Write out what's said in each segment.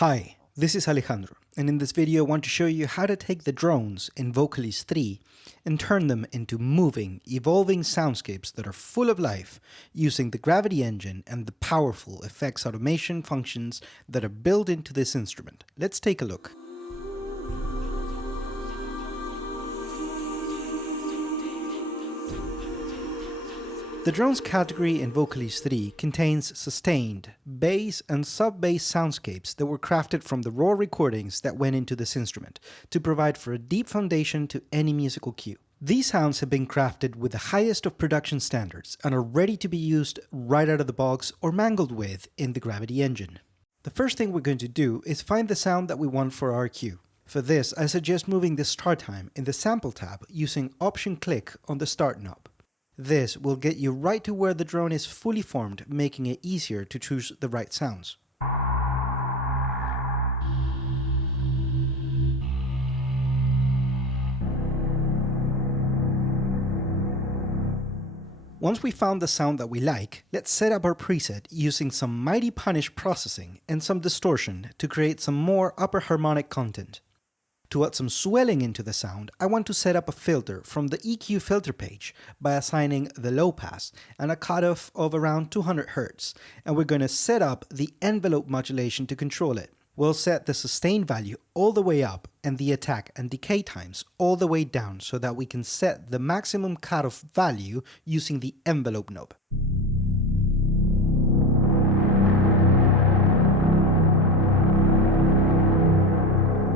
Hi, this is Alejandro, and in this video I want to show you how to take the drones in Vocalise 3 and turn them into moving, evolving soundscapes that are full of life using the gravity engine and the powerful effects automation functions that are built into this instrument. Let's take a look. The drones category in Vocalise 3 contains sustained, bass and sub-bass soundscapes that were crafted from the raw recordings that went into this instrument to provide for a deep foundation to any musical cue. These sounds have been crafted with the highest of production standards and are ready to be used right out of the box or mangled with in the gravity engine. The first thing we're going to do is find the sound that we want for our cue. For this, I suggest moving the start time in the sample tab using Option-click on the start knob. This will get you right to where the drone is fully formed, making it easier to choose the right sounds. Once we found the sound that we like, let's set up our preset using some mighty punish processing and some distortion to create some more upper harmonic content. To add some swelling into the sound, I want to set up a filter from the EQ filter page by assigning the low pass and a cutoff of around 200 Hz, and we're going to set up the envelope modulation to control it. We'll set the sustain value all the way up and the attack and decay times all the way down so that we can set the maximum cutoff value using the envelope knob.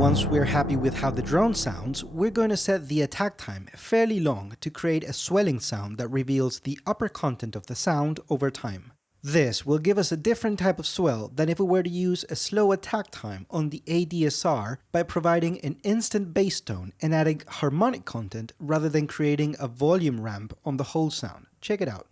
Once we're happy with how the drone sounds, we're going to set the attack time fairly long to create a swelling sound that reveals the upper content of the sound over time. This will give us a different type of swell than if we were to use a slow attack time on the ADSR by providing an instant bass tone and adding harmonic content rather than creating a volume ramp on the whole sound. Check it out.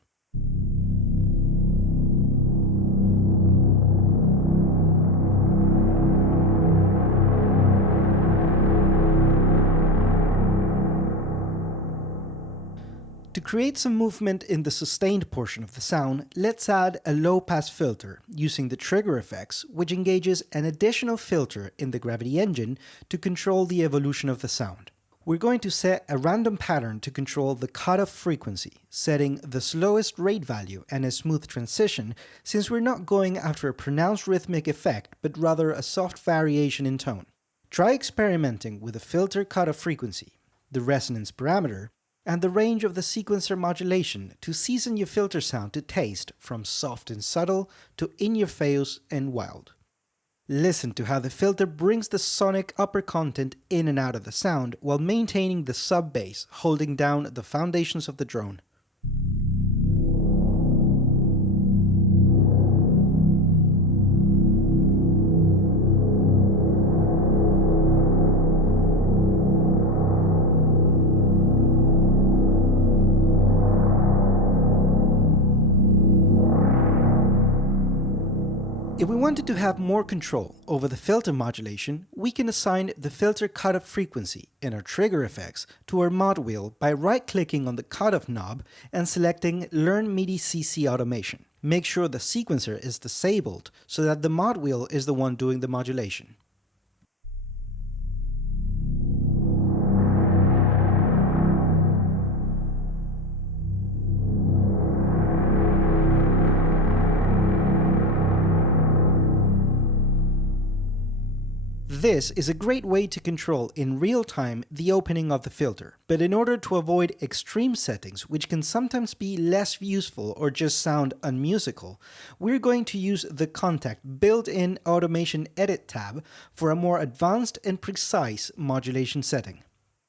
To create some movement in the sustained portion of the sound, let's add a low-pass filter using the trigger effects, which engages an additional filter in the gravity engine to control the evolution of the sound. We're going to set a random pattern to control the cutoff frequency, setting the slowest rate value and a smooth transition, since we're not going after a pronounced rhythmic effect, but rather a soft variation in tone. Try experimenting with the filter cutoff frequency, the resonance parameter, and the range of the sequencer modulation to season your filter sound to taste from soft and subtle to in-your-face and wild. Listen to how the filter brings the sonic upper content in and out of the sound while maintaining the sub-bass, holding down the foundations of the drone. If we wanted to have more control over the filter modulation, we can assign the filter cutoff frequency in our trigger effects to our mod wheel by right-clicking on the cutoff knob and selecting Learn MIDI CC Automation. Make sure the sequencer is disabled so that the mod wheel is the one doing the modulation. This is a great way to control in real time the opening of the filter, but in order to avoid extreme settings which can sometimes be less useful or just sound unmusical, we're going to use the Contact built-in Automation Edit tab for a more advanced and precise modulation setting.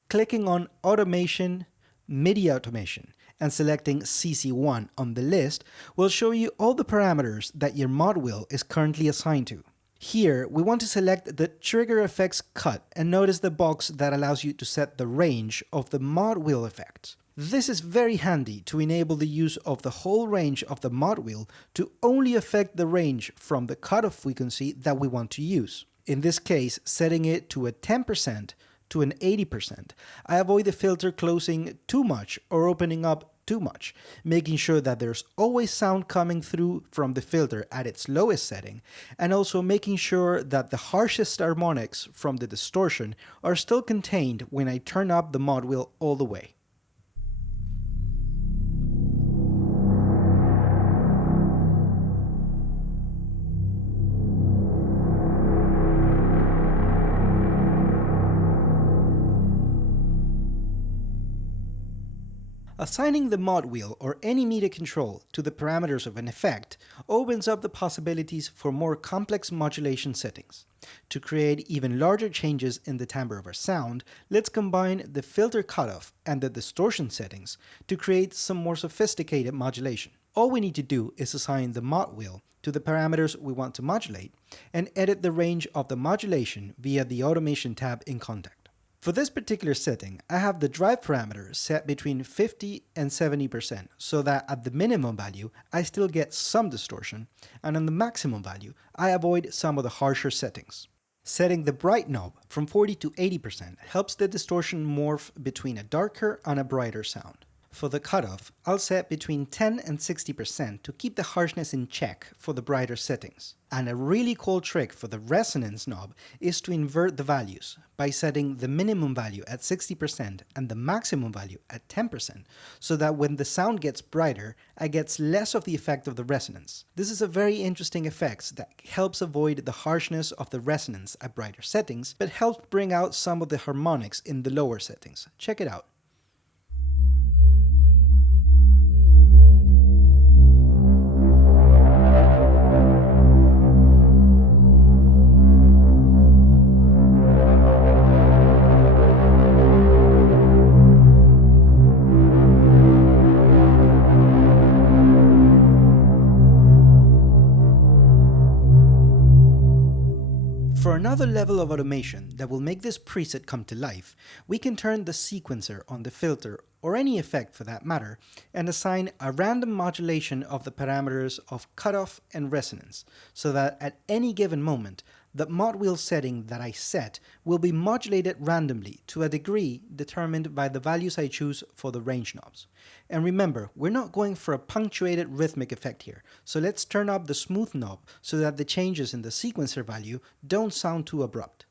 Clicking on Automation, MIDI Automation, and selecting CC1 on the list will show you all the parameters that your mod wheel is currently assigned to. Here, we want to select the Trigger Effects cut and notice the box that allows you to set the range of the mod wheel effects. This is very handy to enable the use of the whole range of the mod wheel to only affect the range from the cutoff frequency that we want to use. In this case, setting it to a 10% to an 80%, I avoid the filter closing too much or opening up too much, making sure that there's always sound coming through from the filter at its lowest setting, and also making sure that the harshest harmonics from the distortion are still contained when I turn up the mod wheel all the way. Assigning the mod wheel or any media control to the parameters of an effect opens up the possibilities for more complex modulation settings. To create even larger changes in the timbre of our sound, let's combine the filter cutoff and the distortion settings to create some more sophisticated modulation. All we need to do is assign the mod wheel to the parameters we want to modulate and edit the range of the modulation via the Automation tab in Contact. For this particular setting, I have the drive parameter set between 50 and 70% so that at the minimum value I still get some distortion, and on the maximum value I avoid some of the harsher settings. Setting the bright knob from 40 to 80% helps the distortion morph between a darker and a brighter sound. For the cutoff, I'll set between 10 and 60% to keep the harshness in check for the brighter settings. And a really cool trick for the resonance knob is to invert the values by setting the minimum value at 60% and the maximum value at 10%, so that when the sound gets brighter, I get less of the effect of the resonance. This is a very interesting effect that helps avoid the harshness of the resonance at brighter settings, but helps bring out some of the harmonics in the lower settings. Check it out. For another level of automation that will make this preset come to life, we can turn the sequencer on the filter, or any effect for that matter, and assign a random modulation of the parameters of cutoff and resonance, so that at any given moment, the mod wheel setting that I set will be modulated randomly to a degree determined by the values I choose for the range knobs. And remember, we're not going for a punctuated rhythmic effect here, so let's turn up the smooth knob so that the changes in the sequencer value don't sound too abrupt.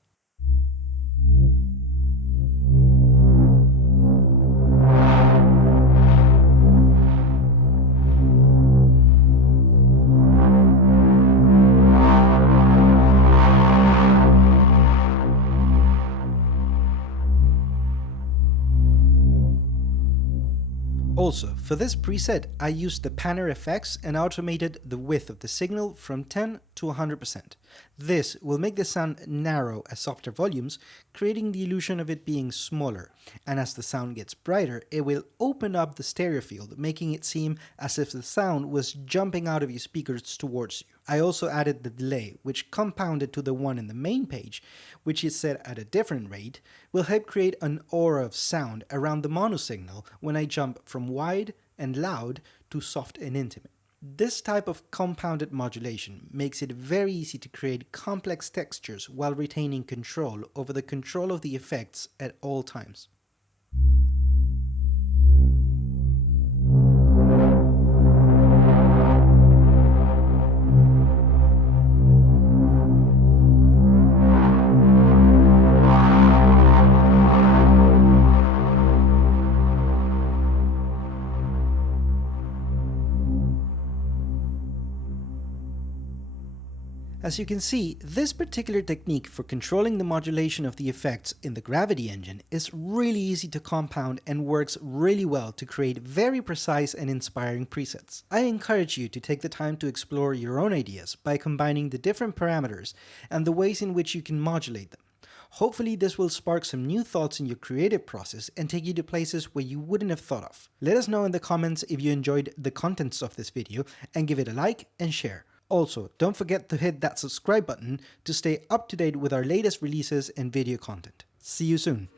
Also, for this preset, I used the panner effects and automated the width of the signal from 10 to 100%. This will make the sound narrow at softer volumes, creating the illusion of it being smaller, and as the sound gets brighter, it will open up the stereo field, making it seem as if the sound was jumping out of your speakers towards you. I also added the delay, which compounded to the one in the main page, which is set at a different rate, will help create an aura of sound around the mono signal when I jump from wide and loud to soft and intimate. This type of compounded modulation makes it very easy to create complex textures while retaining control over the control of the effects at all times. As you can see, this particular technique for controlling the modulation of the effects in the Gravity engine is really easy to compound and works really well to create very precise and inspiring presets. I encourage you to take the time to explore your own ideas by combining the different parameters and the ways in which you can modulate them. Hopefully this will spark some new thoughts in your creative process and take you to places where you wouldn't have thought of. Let us know in the comments if you enjoyed the contents of this video and give it a like and share. Also, don't forget to hit that subscribe button to stay up to date with our latest releases and video content. See you soon.